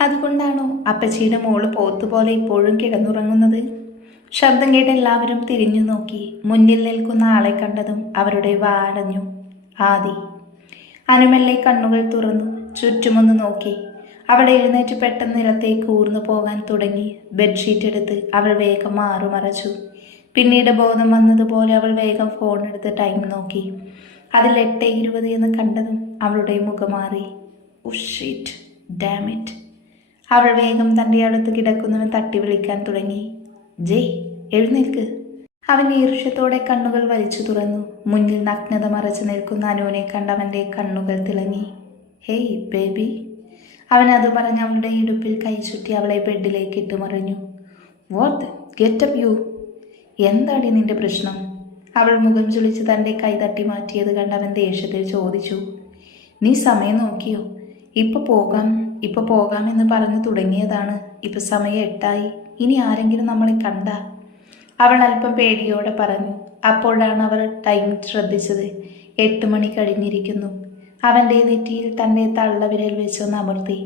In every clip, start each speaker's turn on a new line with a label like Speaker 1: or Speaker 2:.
Speaker 1: അതുകൊണ്ടാണോ അപ്പച്ചിയുടെ മോൾ പോത്തുപോലെ ഇപ്പോഴും കിടന്നുറങ്ങുന്നത്? ശബ്ദം കേട്ട് എല്ലാവരും തിരിഞ്ഞു നോക്കി. മുന്നിൽ നിൽക്കുന്ന ആളെ കണ്ടതും അവരുടെ വാടഞ്ഞു ആദി. അനുമല്ലെ കണ്ണുകൾ തുറന്നു. ചുറ്റുമൊന്ന് നോക്കി. അവൾ എഴുന്നേറ്റ് പെട്ടെന്ന് നിലത്തേക്ക് ഊർന്നു പോകാൻ തുടങ്ങി. ബെഡ്ഷീറ്റ് എടുത്ത് അവൾ വേഗം മാറുമറച്ചു. പിന്നീട് ബോധം വന്നതുപോലെ അവൾ വേഗം ഫോൺ എടുത്ത് ടൈം നോക്കി. അതിൽ എട്ട് ഇരുപത് എന്ന് കണ്ടതും അവളുടെ മുഖം മാറി. Oh shit damn it. അവൾ വേഗം തന്റെ അടുത്ത് കിടക്കുന്നവൻ തട്ടി വിളിക്കാൻ തുടങ്ങി. ജയ് എഴുന്നേൽക്ക്. അവൻ ഈർഷ്യത്തോടെ കണ്ണുകൾ വലിച്ചു തുറന്നു. മുന്നിൽ നഗ്നത മറച്ചു നിൽക്കുന്ന അനുവിനെ കണ്ടവന്റെ കണ്ണുകൾ തിളങ്ങി. Hey baby. അവൻ അത് പറഞ്ഞ് അവളുടെ ഇടുപ്പിൽ കൈ ചുറ്റി അവളെ ബെഡിലേക്ക് ഇട്ട് മറിഞ്ഞു. വാട്ട്? Get up you. എന്താടി നിന്റെ പ്രശ്നം? അവൾ മുഖം ചുളിച്ച് തന്റെ കൈ തട്ടി മാറ്റിയത് കണ്ട് അവൻ ദേഷ്യത്തിൽ ചോദിച്ചു. നീ സമയം നോക്കിയോ? ഇപ്പോൾ പോകാം. ഇപ്പൊ പോകാമെന്ന് പറഞ്ഞു തുടങ്ങിയതാണ്. ഇപ്പൊ സമയം എട്ടായി. ഇനി ആരെങ്കിലും നമ്മളെ കണ്ട? അവൾ അല്പം പേടിയോടെ പറഞ്ഞു. അപ്പോഴാണ് അവർ ടൈം ശ്രദ്ധിച്ചത്. എട്ട് മണി കഴിഞ്ഞിരിക്കുന്നു. അവന്റെ നെറ്റിയിൽ തന്റെ തള്ളവിരൽ വെച്ചൊന്ന് അമർത്തി.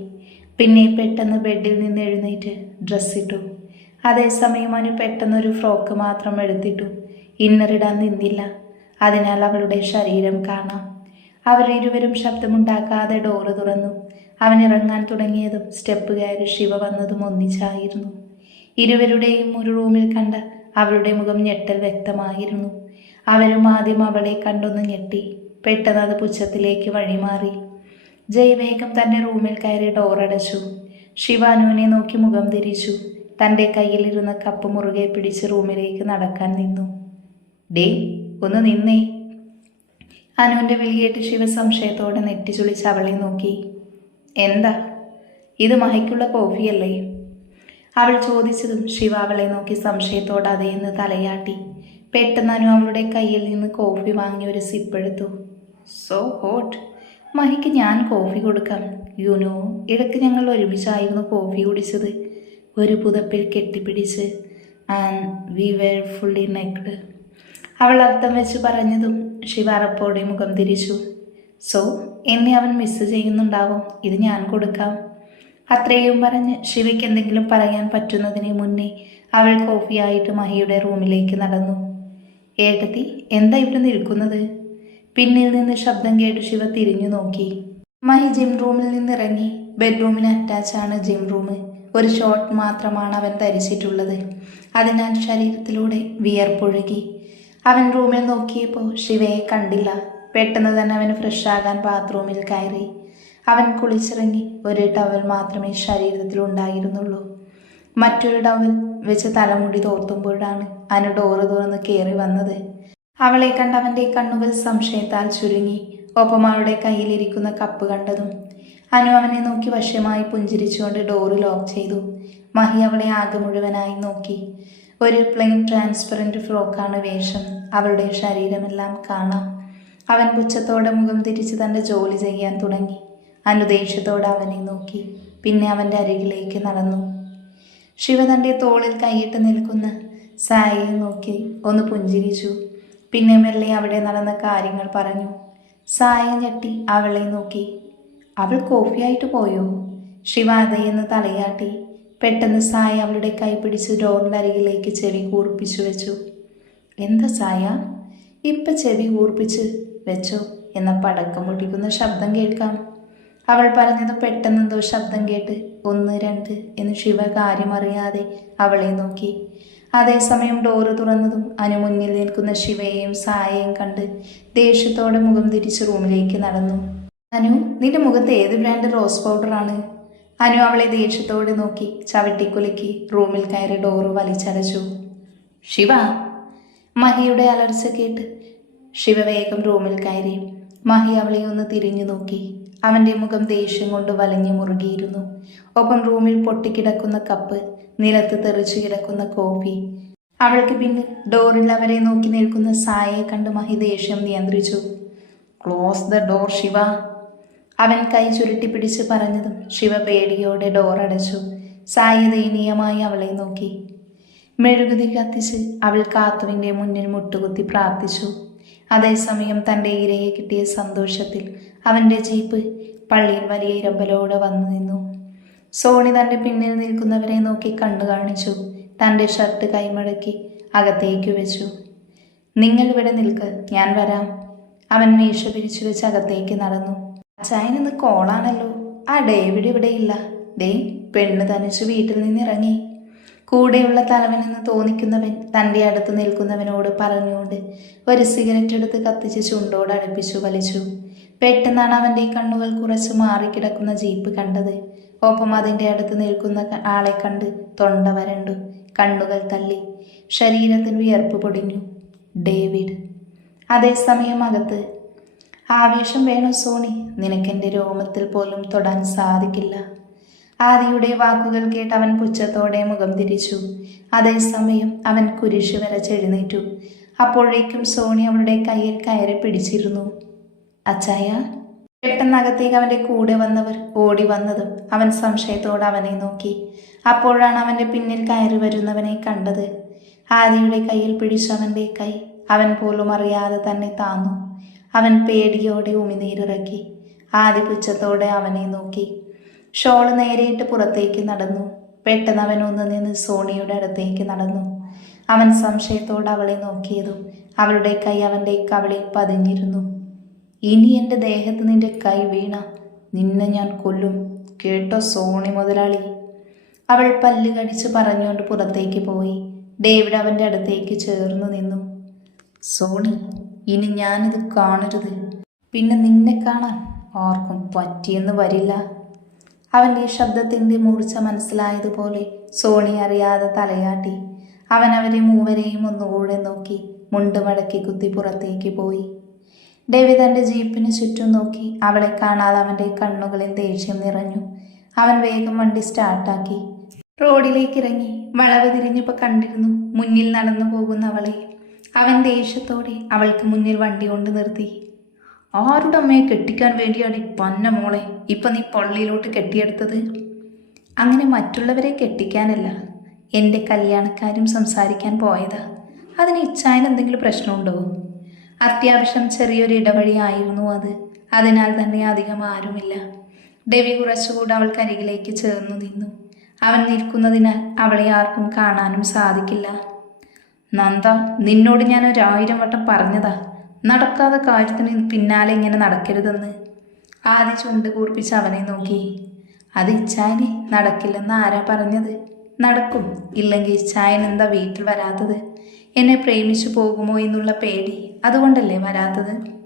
Speaker 1: പിന്നെ പെട്ടെന്ന് ബെഡിൽ നിന്ന് എഴുന്നേറ്റ് ഡ്രസ്സിട്ടു അതേസമയം അവന് പെട്ടെന്നൊരു ഫ്രോക്ക് മാത്രം എടുത്തിട്ടു. ഇന്നറിടാൻ നിന്നില്ല. അതിനാൽ അവളുടെ ശരീരം കാണാം. അവരിരുവരും ശബ്ദമുണ്ടാക്കാതെ ഡോറ് തുറന്നു. അവൻ ഇറങ്ങാൻ തുടങ്ങിയതും സ്റ്റെപ്പ് കയറി ശിവ വന്നതും ഒന്നിച്ചായിരുന്നു. ഇരുവരുടെയും ഒരു റൂമിൽ കണ്ട അവളുടെ മുഖം ഞെട്ടൽ വ്യക്തമായിരുന്നു. അവരും ആദ്യം അവളെ കണ്ടൊന്ന് ഞെട്ടി പെട്ടെന്ന് അത് പുച്ഛത്തിലേക്ക് വഴിമാറി. ജയ് വേഗം തന്റെ റൂമിൽ കയറി ഡോറടച്ചു ശിവാനുവിനെ നോക്കി മുഖം തിരിച്ചു. തന്റെ കയ്യിലിരുന്ന കപ്പ് മുറുകെ പിടിച്ച് റൂമിലേക്ക് നടക്കാൻ നിന്നു. ഡേ ഒന്ന് നിന്നേ. അനുവിന്റെ വിളിയേറ്റ് ശിവ സംശയത്തോടെ നെറ്റിച്ചുളിച്ച് അവളെ നോക്കി. എന്താ? ഇത് മഹയ്ക്കുള്ള കോഫിയല്ലേ? അവൾ ചോദിച്ചതും ശിവ അവളെ നോക്കി സംശയത്തോടെ അതേന്ന് തലയാട്ടി. പെട്ടെന്ന് അവളുടെ കയ്യിൽ നിന്ന് കോഫി വാങ്ങി ഒരു സിപ്പെടുത്തു സോ ഹോട്ട് മഹിക്ക് ഞാൻ കോഫി കൊടുക്കാം. യുനോ ഇടയ്ക്ക് ഞങ്ങൾ ഒരുമിച്ചായിരുന്നു കോഫി കുടിച്ചത്. ഒരു പുതപ്പിൽ കെട്ടിപ്പിടിച്ച്. And we were fully naked അവൾ അർത്ഥം വെച്ച് പറഞ്ഞതും ശിവ അറപ്പോടെ മുഖം തിരിച്ചു. സോ എന്നെ അവൻ മിസ് ചെയ്യുന്നുണ്ടാവും. ഇത് ഞാൻ കൊടുക്കാം. അത്രയും പറഞ്ഞ് ശിവയ്ക്ക് എന്തെങ്കിലും പറയാൻ പറ്റുന്നതിന് മുന്നേ അവൾ കോഫിയായിട്ട് മഹിയുടെ റൂമിലേക്ക് നടന്നു. ഏട്ടത്തി എന്താ ഇവിടെ നിൽക്കുന്നത്? പിന്നിൽ നിന്ന് ശബ്ദം കേട്ട് ശിവ തിരിഞ്ഞു നോക്കി. മഹി ജിം റൂമിൽ നിന്നിറങ്ങി. ബെഡ്റൂമിന് അറ്റാച്ചാണ് ജിം റൂം ഒരു ഷോർട്ട് മാത്രമാണ് അവൻ ധരിച്ചിട്ടുള്ളത്. അതിനാൽ ശരീരത്തിലൂടെ വിയർപ്പൊഴുകി. അവൻ റൂമിൽ നോക്കിയപ്പോൾ ശിവയെ കണ്ടില്ല. പെട്ടെന്ന് തന്നെ അവന് ഫ്രഷ് ആകാൻ ബാത്റൂമിൽ കയറി. അവൻ കുളിച്ചിറങ്ങി. ഒരു ടവൽ മാത്രമേ ശരീരത്തിൽ ഉണ്ടായിരുന്നുള്ളൂ. മറ്റൊരു ടവൽ വെച്ച് തലമുടി തോർത്തുമ്പോഴാണ് അനു ഡോറ് തുറന്ന് കയറി വന്നത്. അവളെ കണ്ട് അവന്റെ കണ്ണുകൾ സംശയത്താൽ ചുരുങ്ങി. ഒപ്പം അവളുടെ കയ്യിലിരിക്കുന്ന കപ്പ് കണ്ടതും അനു അവനെ നോക്കി വശമായി പുഞ്ചിരിച്ചുകൊണ്ട് ഡോറ് ലോക്ക് ചെയ്തു. മഹി അവളെ ആകെ മുഴുവനായി നോക്കി. ഒരു പ്ലെയിൻ ട്രാൻസ്പെറന്റ് ഫ്രോക്കാണ് വേഷം. അവളുടെ ശരീരമെല്ലാം കാണാം. അവൻ പുച്ഛത്തോടെ മുഖം തിരിച്ച് തന്റെ ജോലി ചെയ്യാൻ തുടങ്ങി. അനുദേശത്തോടെ അവനെ നോക്കി. പിന്നെ അവന്റെ അരികിലേക്ക് നടന്നു. ശിവ തന്റെ തോളിൽ കൈയിട്ട് നിൽക്കുന്ന സായിയെ നോക്കി. ഒന്ന് പുഞ്ചിരിച്ചു. പിന്നെ മെല്ലെ അവിടെ നടന്ന കാര്യങ്ങൾ പറഞ്ഞു. സായ ഞെട്ടി അവളെ നോക്കി. അവൾ കോഫിയായിട്ട് പോയോ? ശിവ അതയെന്ന് തലയാട്ടി. പെട്ടെന്ന് സായ അവളുടെ കൈ പിടിച്ച് ഡോറിന്റെ അരികിലേക്ക് ചെവി കൂർപ്പിച്ചു വെച്ചു. എന്താ സായ? ഇപ്പം ചെവി കൂർപ്പിച്ച് വെച്ചോ എന്ന പടക്കം പൊട്ടിക്കുന്ന ശബ്ദം കേൾക്കാം. അവൾ പറഞ്ഞത് പെട്ടെന്നെന്തോ ശബ്ദം കേട്ട് ഒന്ന് രണ്ട് എന്ന് ശിവ കാര്യമറിയാതെ അവളെ നോക്കി. അതേസമയം ഡോറ് തുറന്നതും അനു മുന്നിൽ നിൽക്കുന്ന ശിവയെയും സായയും കണ്ട് ദേഷ്യത്തോടെ മുഖം തിരിച്ച് റൂമിലേക്ക് നടന്നു. അനു നിന്റെ മുഖത്ത് ഏത് ബ്രാൻഡ് റോസ് പൗഡറാണ് അനു അവളെ ദേഷ്യത്തോടെ നോക്കി ചവിട്ടിക്കുലുക്കി റൂമിൽ കയറി ഡോറ് വലിച്ചടച്ചു. ശിവ? മഹിയുടെ അലർച്ച കേട്ട് ശിവ വേഗം റൂമിൽ കയറി. മഹി അവളെ ഒന്ന് തിരിഞ്ഞു നോക്കി. അവന്റെ മുഖം ദേഷ്യം കൊണ്ട് വലഞ്ഞു മുറുകിയിരുന്നു. ഒപ്പം റൂമിൽ പൊട്ടിക്കിടക്കുന്ന കപ്പ് നിലത്ത് തെറിച്ചു കിടക്കുന്ന കോഫി. അവൾക്ക് പിന്നിൽ ഡോറിൽ അവരെ നോക്കി നിൽക്കുന്ന സായയെ കണ്ട് മഹി ദേഷ്യം നിയന്ത്രിച്ചു. Close the door Shiva. അവൻ കൈ ചുരുട്ടി പിടിച്ച് പറഞ്ഞതും ശിവ പേടിയോടെ ഡോർ അടച്ചു. സായ ദയനീയമായി അവളെ നോക്കി. മെഴുകുതി കത്തിച്ച് അവൾ കാത്തുവിന്റെ മുന്നിൽ മുട്ടുകുത്തി പ്രാർത്ഥിച്ചു. അതേസമയം തന്റെ ഇരയെ കിട്ടിയ സന്തോഷത്തിൽ അവന്റെ ജീപ്പ് പള്ളിയിൽ വലിയ ഇരമ്പലോടെ വന്നു നിന്നു. സോണി തന്റെ പിന്നിൽ നിൽക്കുന്നവരെ നോക്കി കണ്ടു കാണിച്ചു. തന്റെ ഷർട്ട് കൈമടക്കി അകത്തേക്ക് വെച്ചു. നിങ്ങൾ ഇവിടെ നിൽക്ക് ഞാൻ വരാം. അവൻ മീശ പിരിച്ചു വെച്ച് അകത്തേക്ക് നടന്നു. അച്ചായൻ ഇന്ന് കോളാണല്ലോ. ആ ഡേവിഡ് ഇവിടെയില്ല. ദേ പെണ്ണ് തനിച്ച് വീട്ടിൽ നിന്നിറങ്ങി. കൂടെയുള്ള തലവനെന്ന് തോന്നിക്കുന്നവൻ തന്റെ അടുത്ത് നിൽക്കുന്നവനോട് പറഞ്ഞുകൊണ്ട് ഒരു സിഗരറ്റ് എടുത്ത് കത്തിച്ച് ചുണ്ടോട് അടുപ്പിച്ചു വലിച്ചു. പെട്ടെന്നാണ് അവന്റെ കണ്ണുകൾ കുറച്ച് മാറിക്കിടക്കുന്ന ജീപ്പ് കണ്ടത്. ഒപ്പം അതിന്റെ അടുത്ത് നിൽക്കുന്ന ആളെ കണ്ട് തൊണ്ട വരണ്ടു. കണ്ണുകൾ തള്ളി. ശരീരത്തിന് വിയർപ്പ് പൊടിഞ്ഞു. ഡേവിഡ്. അതേസമയം അകത്ത് ആവേശം വേണോ സോണി? നിനക്കെന്റെ രോമത്തിൽ പോലും തൊടാൻ സാധിക്കില്ല. ആദിയുടെ വാക്കുകൾ കേട്ട് അവൻ പുച്ഛത്തോടെ മുഖം തിരിച്ചു. അതേസമയം അവൻ കുരിശ് വരച്ചെഴുന്നേറ്റു അപ്പോഴേക്കും സോണി അവളുടെ കയ്യിൽ കയറി പിടിച്ചിരുന്നു. അച്ചായ പെട്ടെന്നകത്തേക്ക് അവന്റെ കൂടെ വന്നവർ ഓടി വന്നതും അവൻ സംശയത്തോടെ അവനെ നോക്കി. അപ്പോഴാണ് അവന്റെ പിന്നിൽ കയറി വരുന്നവനെ കണ്ടത്. ആദിയുടെ കയ്യിൽ പിടിച്ചവന്റെ കൈ അവൻ പോലും അറിയാതെ തന്നെ താന്നു. അവൻ പേടിയോടെ ഉമിനീരിറക്കി. ആദി പുച്ഛത്തോടെ അവനെ നോക്കി. ഷോൾ നേരെയിട്ട് പുറത്തേക്ക് നടന്നു. പെട്ടെന്ന് അവൻ ഒന്ന് നിന്ന് സോണിയുടെ അടുത്തേക്ക് നടന്നു. അവൻ സംശയത്തോടെ അവളെ നോക്കിയതും അവളുടെ കൈ അവന്റെ കവളിൽ പതിഞ്ഞിരുന്നു. ഇനി എന്റെ ദേഹത്ത് നിന്റെ കൈ വീണ നിന്നെ ഞാൻ കൊല്ലും. കേട്ടോ സോണി മുതലാളി. അവൾ പല്ല് കടിച്ച് പറഞ്ഞുകൊണ്ട് പുറത്തേക്ക് പോയി. ഡേവിഡ് അവന്റെ അടുത്തേക്ക് ചേർന്നു നിന്നു. സോണി ഇനി ഞാനിത് കാണരുത്. പിന്നെ നിന്നെ കാണാൻ ആർക്കും പറ്റിയെന്ന് വരില്ല. അവന്റെ ശബ്ദത്തിന്റെ മൂർച്ച മനസ്സിലായതുപോലെ സോണി അറിയാതെ തലയാട്ടി. അവൻ അവരെ മൂവരെയും ഒന്നുകൂടെ നോക്കി മുണ്ട് മടക്കി കുത്തി പുറത്തേക്ക് പോയി. ഡേവി തന്റെ ജീപ്പിന് ചുറ്റും നോക്കി അവളെ കാണാതെ അവന്റെ കണ്ണുകളിൽ ദേഷ്യം നിറഞ്ഞു. അവൻ വേഗം വണ്ടി സ്റ്റാർട്ടാക്കി. റോഡിലേക്ക് ഇറങ്ങി വളവ് തിരിഞ്ഞപ്പോൾ കണ്ടിരുന്നു മുന്നിൽ നടന്നു പോകുന്ന അവളെ അവൻ ദേഷ്യത്തോടെ അവൾക്ക് മുന്നിൽ വണ്ടി കൊണ്ട് നിർത്തി. ആരുടെ അമ്മയെ കെട്ടിക്കാൻ വേണ്ടിയാണ് ഈ പന്ന മോളെ ഇപ്പം നീ പള്ളിയിലോട്ട് കെട്ടിയെടുത്തത്? അങ്ങനെ മറ്റുള്ളവരെ കെട്ടിക്കാനല്ല. എന്റെ കല്യാണക്കാരും സംസാരിക്കാൻ പോയതാ. അതിന് ഇച്ഛായൻ എന്തെങ്കിലും പ്രശ്നമുണ്ടോ? അത്യാവശ്യം ചെറിയൊരു ഇടവഴിയായിരുന്നു അത്. അതിനാൽ തന്നെ അധികം ആരുമില്ല. ഡെവി കുറച്ചുകൂടെ അവൾക്കരികിലേക്ക് ചേർന്നു നിന്നു. അവൻ നിൽക്കുന്നതിനാൽ അവളെ ആർക്കും കാണാനും സാധിക്കില്ല. നന്ദ നിന്നോട് ഞാൻ ഒരായിരം വട്ടം പറഞ്ഞതാ. നടക്കാതെ കാര്യത്തിന് പിന്നാലെ ഇങ്ങനെ നടക്കരുതെന്ന്. ആദ്യ ചുണ്ട് കൂർപ്പിച്ച് അവനെ നോക്കി. അത് ഇച്ചായന് നടക്കില്ലെന്ന് ആരാ പറഞ്ഞത്? നടക്കും. ഇല്ലെങ്കിൽ ഇച്ചായൻ എന്താ വീട്ടിൽ വരാത്തത്? എന്നെ പ്രേമിച്ചു പോകുമോ എന്നുള്ള പേടി അതുകൊണ്ടല്ലേ വരാത്തത്?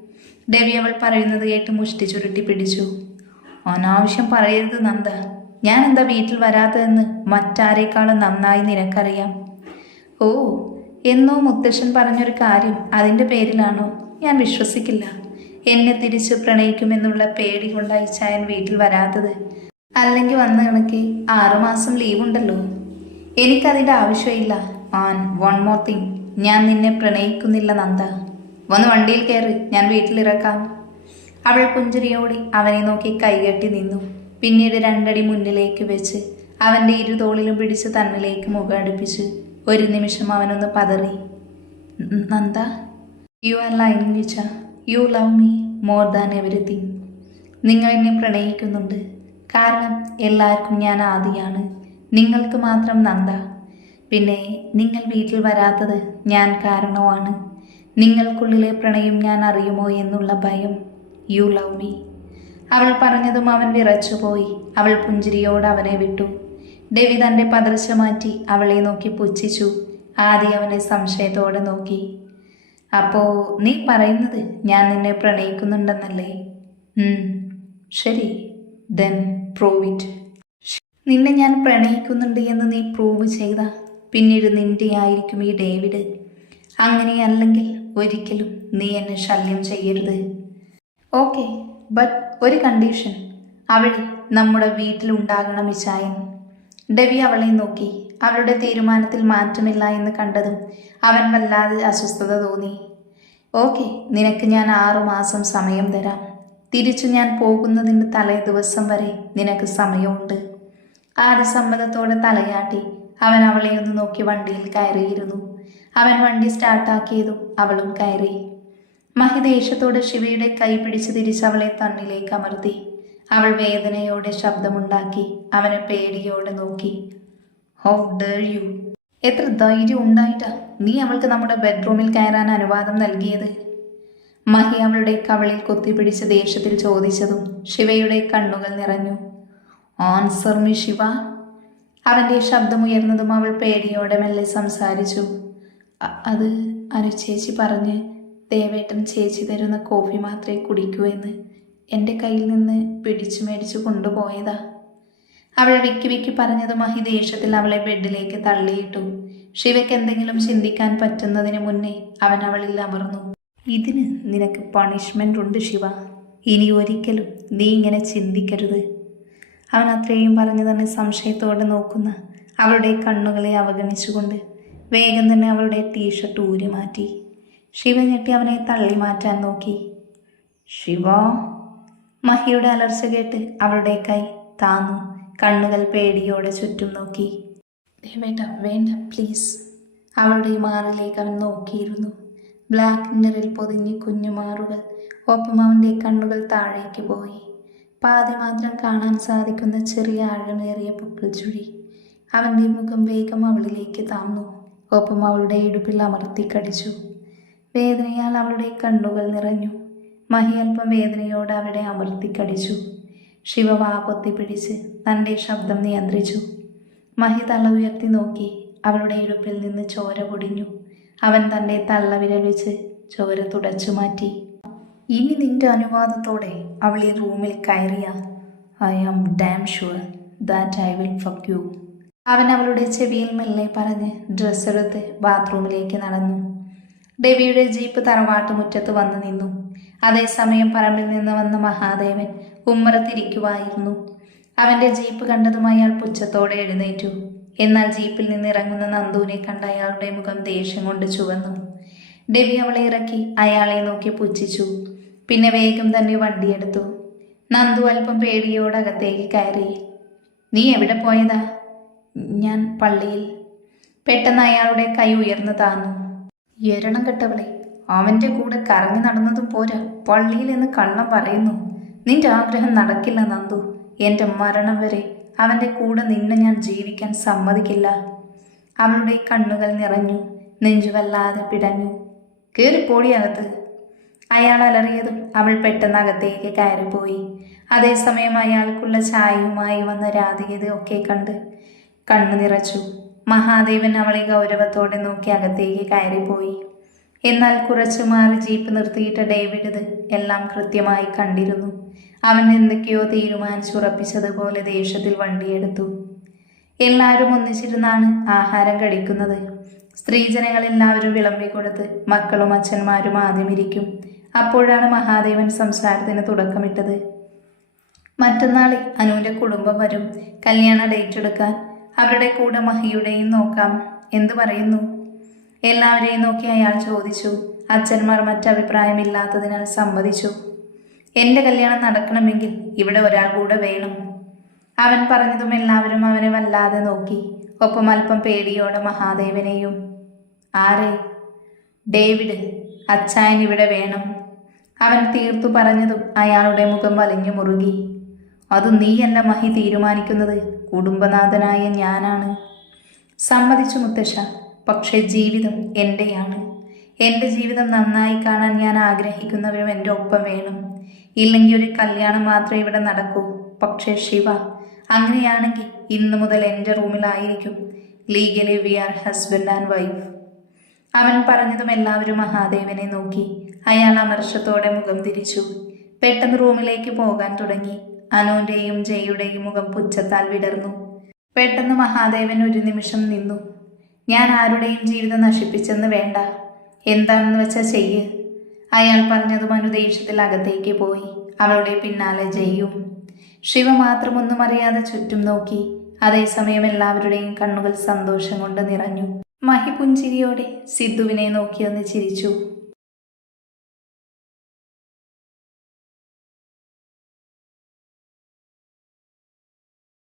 Speaker 1: ഡെവി അവൾ പറയുന്നത് കേട്ട് മുഷ്ടി ചുരുട്ടി പിടിച്ചു. അനാവശ്യം പറയരുത് നന്ദ. ഞാൻ എന്താ വീട്ടിൽ വരാത്തതെന്ന് മറ്റാരേക്കാളും നന്നായി നിനക്കറിയാം. ഓ എന്നോ മുത്തശ്ശൻ പറഞ്ഞൊരു കാര്യം അതിന്റെ പേരിലാണോ? ഞാൻ വിശ്വസിക്കില്ല. എന്നെ തിരിച്ച് പ്രണയിക്കുമെന്നുള്ള പേടി കൊണ്ടായി ചായൻ വീട്ടിൽ വരാത്തത്. അല്ലെങ്കിൽ വന്ന കണക്ക് ആറുമാസം ലീവുണ്ടല്ലോ. എനിക്കതിന്റെ ആവശ്യമില്ല. ആൻ വൺ മോർ തിങ് ഞാൻ നിന്നെ പ്രണയിക്കുന്നില്ല നന്ദ. വന്ന് വണ്ടിയിൽ കയറി. ഞാൻ വീട്ടിലിറക്കാം. അവൾ പുഞ്ചിരിയോടി അവനെ നോക്കി കൈകെട്ടി നിന്നു. പിന്നീട് രണ്ടടി മുന്നിലേക്ക് വെച്ച് അവന്റെ ഇരുതോളിലും പിടിച്ച് തന്നിലേക്ക് മുഖം അടുപ്പിച്ച് ഒരു നിമിഷം അവനൊന്ന് പതറി. "ന- Nanda? You are lying which you love me more than everything നിങ്ങൾ എന്നെ പ്രണയിക്കുന്നുണ്ട്. കാരണം എല്ലാവർക്കും ഞാൻ ആദിയാണ്. നിങ്ങൾക്ക് മാത്രം നന്ദ. പിന്നെ നിങ്ങൾ വീട്ടിൽ വരാത്തത് ഞാൻ കാരണമാണ് നിങ്ങൾക്കുള്ളിലെ പ്രണയം ഞാൻ അറിയുമോ എന്നുള്ള ഭയം. യു ലവ് മീ അവൾ പറഞ്ഞതും അവൻ വിറച്ചുപോയി അവൾ പുഞ്ചിരിയോട് അവനെ വിട്ടു. ഡെവി തന്റെ പതർച്ച മാറ്റി അവളെ നോക്കി പുച്ഛിച്ചു. ആദ്യം അവനെ സംശയത്തോടെ നോക്കി. അപ്പോ നീ പറയുന്നത് ഞാൻ നിന്നെ പ്രണയിക്കുന്നുണ്ടെന്നല്ലേ? ശരി. ദെൻ പ്രൂവ് ഇറ്റ് നിന്നെ ഞാൻ പ്രണയിക്കുന്നുണ്ട് എന്ന് നീ പ്രൂവ് ചെയ്ത. പിന്നീട് നിന്റെ ആയിരിക്കും ഈ ഡേവിഡ്. അങ്ങനെയല്ലെങ്കിൽ ഒരിക്കലും നീ എന്നെ ശല്യം ചെയ്യരുത്. ഓക്കെ ബട്ട് ഒരു കണ്ടീഷൻ അവൾ നമ്മുടെ വീട്ടിലുണ്ടാകണം ഇച്ചായൻ ഡെവി അവളെ നോക്കി. അവളുടെ തീരുമാനത്തിൽ മാറ്റമില്ല എന്ന് കണ്ടതും അവൻ വല്ലാതെ അസ്വസ്ഥത തോന്നി. ഓക്കെ നിനക്ക് ഞാൻ ആറുമാസം സമയം തരാം. തിരിച്ചു ഞാൻ പോകുന്നതിന്റെ തലേ ദിവസം വരെ നിനക്ക് സമയമുണ്ട്. ആദ്യ സമ്മതത്തോടെ തലയാട്ടി അവൻ അവളെ ഒന്ന് നോക്കി വണ്ടിയിൽ കയറിയിരുന്നു. അവൻ വണ്ടി സ്റ്റാർട്ടാക്കിയതും അവളും കയറി. മഹി ശിവയുടെ കൈ പിടിച്ച് തിരിച്ച് അവളെ തണ്ണിലേക്ക് അമർത്തി. അവൾ വേദനയോടെ ശബ്ദമുണ്ടാക്കി അവനെ പേടിയോടെ നോക്കി. ഹൗ ഡർ യു എത്ര ധൈര്യം ഉണ്ടായിട്ടാ നീ അവൾക്ക് നമ്മുടെ ബെഡ്റൂമിൽ കയറാൻ അനുവാദം നൽകിയത്? മഹി അവളുടെ കവളിൽ കുത്തിപ്പിടിച്ച് ദേഷ്യത്തിൽ ചോദിച്ചതും ശിവയുടെ കണ്ണുകൾ നിറഞ്ഞു. Answer me Shiva. അവന്റെ ശബ്ദമുയർന്നതും അവൾ പേടിയോടെ മെല്ലെ സംസാരിച്ചു. "അ- അത് അനുചേച്ചി പറഞ്ഞ് ദേവേട്ടൻ ചേച്ചി തരുന്ന കോഫി മാത്രമേ കുടിക്കൂ എന്ന് എന്റെ കയ്യിൽ നിന്ന് പിടിച്ചു മേടിച്ചു കൊണ്ടുപോയതാ. അവൾ വിക്കി വിക്കി പറഞ്ഞത് മഹി ദേഷ്യത്തിൽ അവളെ ബെഡിലേക്ക് തള്ളിയിട്ടു. ശിവയ്ക്ക് എന്തെങ്കിലും ചിന്തിക്കാൻ പറ്റുന്നതിന് മുന്നേ അവൻ അവളിൽ അമർന്നു. ഇതിന് നിനക്ക് പണിഷ്മെന്റ് ഉണ്ട് ശിവ. ഇനി ഒരിക്കലും നീ ഇങ്ങനെ ചിന്തിക്കരുത്. അവൻ അത്രയും പറഞ്ഞു തന്നെ സംശയത്തോടെ നോക്കുന്ന അവളുടെ കണ്ണുകളെ അവഗണിച്ചുകൊണ്ട് വേഗം തന്നെ അവളുടെ ടീഷർട്ട് ഊരി മാറ്റി. ശിവ ഞെട്ടി അവനെ തള്ളി മാറ്റാൻ നോക്കി. ശിവ? മഹിയുടെ അലർച്ച കേട്ട് അവളുടെ കൈ താന്നു. കണ്ണുകൾ പേടിയോടെ ചുറ്റും നോക്കി. വേണ്ട വേണ്ട പ്ലീസ് അവളുടെ മാറിലേക്ക് അവൻ നോക്കിയിരുന്നു. ബ്ലാക്ക് നിറിൽ പൊതിഞ്ഞ് കുഞ്ഞുമാറുകൾ ഒപ്പം അവന്റെ കണ്ണുകൾ താഴേക്ക് പോയി. പാതി മാത്രം കാണാൻ സാധിക്കുന്ന ചെറിയ ആഴമേറിയ പൊക്കിൾ ചുഴി. അവന്റെ മുഖം വേഗം അവളിലേക്ക് താന്നു. ഒപ്പം അവളുടെ ഇടുപ്പിൽ അമർത്തി കടിച്ചു. വേദനയാൽ അവളുടെ കണ്ണുകൾ നിറഞ്ഞു. മഹി അല്പം വേദനയോടെ അവിടെ അമർത്തി കടിച്ചു. ശിവ വാ പൊത്തിപ്പിടിച്ച് തന്റെ ശബ്ദം നിയന്ത്രിച്ചു. മഹി തല ഉയർത്തി നോക്കി അവളുടെ ഇടുപ്പിൽ നിന്ന് ചോര പൊടിഞ്ഞു. അവൻ തന്റെ തള്ള വെച്ച് ചോര തുടച്ചു മാറ്റി. ഇനി നിന്റെ അനുവാദത്തോടെ അവൾ ഈ റൂമിൽ കയറിയ. I am damn sure that I will fuck you. അവൻ അവളുടെ ചെവിയിൽ മെല്ലെ പറഞ്ഞ് ഡ്രസ്സെടുത്ത് ബാത്റൂമിലേക്ക് നടന്നു. ഡെവിയുടെ ജീപ്പ് തറവാട്ട് മുറ്റത്ത് വന്നു നിന്നു. അതേസമയം പറമ്പിൽ നിന്ന് വന്ന മഹാദേവൻ ഉമ്മറത്തിരിക്കുവായിരുന്നു. അവന്റെ ജീപ്പ് കണ്ടതും അയാൾ പുച്ഛത്തോടെ എഴുന്നേറ്റു. എന്നാൽ ജീപ്പിൽ നിന്ന് ഇറങ്ങുന്ന നന്ദുവിനെ കണ്ട അയാളുടെ മുഖം ദേഷ്യം കൊണ്ട് ചുവന്നു. ഡെബി അവളെ ഇറക്കി അയാളെ നോക്കി പുച്ഛിച്ചു. പിന്നെ വേഗം തന്നെ വണ്ടിയെടുത്തു നന്ദു അല്പം പേടിയോടകത്തേക്ക് കയറി. നീ എവിടെ പോയതാ? ഞാൻ പള്ളിയിൽ. പെട്ടെന്ന് അയാളുടെ കൈ ഉയർന്നു താന്നു. എരണം കെട്ടവളെ അവന്റെ കൂടെ കറങ്ങി നടന്നതും പോരാ. പള്ളിയിൽ എന്ന് കള്ളം പറയുന്നു. നിന്റെ ആഗ്രഹം നടക്കില്ല നന്ദു. എന്റെ മരണം വരെ അവന്റെ കൂടെ നിന്നെ ഞാൻ ജീവിക്കാൻ സമ്മതിക്കില്ല. അവളുടെ കണ്ണുകൾ നിറഞ്ഞു നെഞ്ചുവല്ലാതെ പിടഞ്ഞു. കയറിപ്പോടി അകത്ത്. അയാൾ അലറിയതും അവൾ പെട്ടെന്ന് അകത്തേക്ക് കയറിപ്പോയി. അതേസമയം അയാൾക്കുള്ള ചായയുമായി വന്ന രാധികത ഒക്കെ കണ്ട് കണ്ണു നിറച്ചു. മഹാദേവൻ അവളെ ഗൗരവത്തോടെ നോക്കി അകത്തേക്ക് കയറിപ്പോയി. എന്നാൽ കുറച്ചു മാറി ജീപ്പ് നിർത്തിയിട്ട ഡേവിഡ് ഇത് എല്ലാം കൃത്യമായി കണ്ടിരുന്നു. അവൻ എന്തൊക്കെയോ തീരുമാനിച്ചുറപ്പിച്ചതുപോലെ ദേഷ്യത്തിൽ വണ്ടിയെടുത്തു. എല്ലാവരും ഒന്നിച്ചിരുന്നാണ് ആഹാരം കഴിക്കുന്നത്. സ്ത്രീജനങ്ങൾ എല്ലാവരും വിളമ്പിക്കൊടുത്ത് മക്കളും അച്ഛന്മാരും ആദ്യം ഇരിക്കും. അപ്പോഴാണ് മഹാദേവൻ സംസാരത്തിന് തുടക്കമിട്ടത്. മറ്റന്നാളെ അനുവിന്റെ കുടുംബം വരും. കല്യാണ ഡേറ്റ് എടുക്കാൻ. അവരുടെ കൂടെ മഹിയുടെയും നോക്കാം. എന്തു പറയുന്നു? എല്ലാവരെയും നോക്കി അയാൾ ചോദിച്ചു അച്ഛന്മാർ മറ്റഭിപ്രായമില്ലാത്തതിനാൽ സമ്മതിച്ചു. എന്റെ കല്യാണം നടക്കണമെങ്കിൽ ഇവിടെ ഒരാൾ കൂടെ വേണം. അവൻ പറഞ്ഞതും എല്ലാവരും അവനെ വല്ലാതെ നോക്കി ഒപ്പം അല്പം പേടിയോടെ മഹാദേവനെയും. ആരെ? ഡേവിഡ് അച്ചായൻ ഇവിടെ വേണം. അവൻ തീർത്തു പറഞ്ഞതും അയാളുടെ മുഖം വലിഞ്ഞു മുറുകി. അത് നീയല്ല മഹി തീരുമാനിക്കുന്നത് കുടുംബനാഥനായ ഞാനാണ്. സമ്മതിച്ചു മുത്തശ്ശ. പക്ഷേ ജീവിതം എന്റെയാണ് എന്റെ ജീവിതം നന്നായി കാണാൻ ഞാൻ ആഗ്രഹിക്കുന്നവരും എന്റെ ഒപ്പം വേണം. ഇല്ലെങ്കിൽ ഒരു കല്യാണം മാത്രമേ ഇവിടെ നടക്കൂ. പക്ഷേ ശിവ അങ്ങനെയാണെങ്കിൽ ഇന്നു മുതൽ എന്റെ റൂമിലായിരിക്കും legally we are husband and wife അവൻ പറഞ്ഞതും എല്ലാവരും മഹാദേവനെ നോക്കി. അയാൾ അമർഷത്തോടെ മുഖം തിരിച്ചു. പെട്ടെന്ന് റൂമിലേക്ക് പോകാൻ തുടങ്ങി. അനുവിന്റെയും ജയുടെയും മുഖം പുച്ഛത്താൽ വിടർന്നു. പെട്ടെന്ന് മഹാദേവൻ ഒരു നിമിഷം നിന്നു. ഞാൻ ആരുടെയും ജീവിതം നശിപ്പിച്ചെന്ന് വേണ്ട. എന്താണെന്ന് വെച്ചാൽ ചെയ്യ്. അയാൾ പറഞ്ഞത് മനു ദേഷ്യത്തിൽ അകത്തേക്ക് പോയി. അവളുടെ പിന്നാലെ ജയ്യും. ശിവ മാത്രമൊന്നും അറിയാതെ ചുറ്റും നോക്കി. അതേസമയം എല്ലാവരുടെയും കണ്ണുകൾ സന്തോഷം കൊണ്ട് നിറഞ്ഞു. മഹി പുഞ്ചിരിയോടെ സിദ്ധുവിനെ നോക്കിയൊന്ന് ചിരിച്ചു.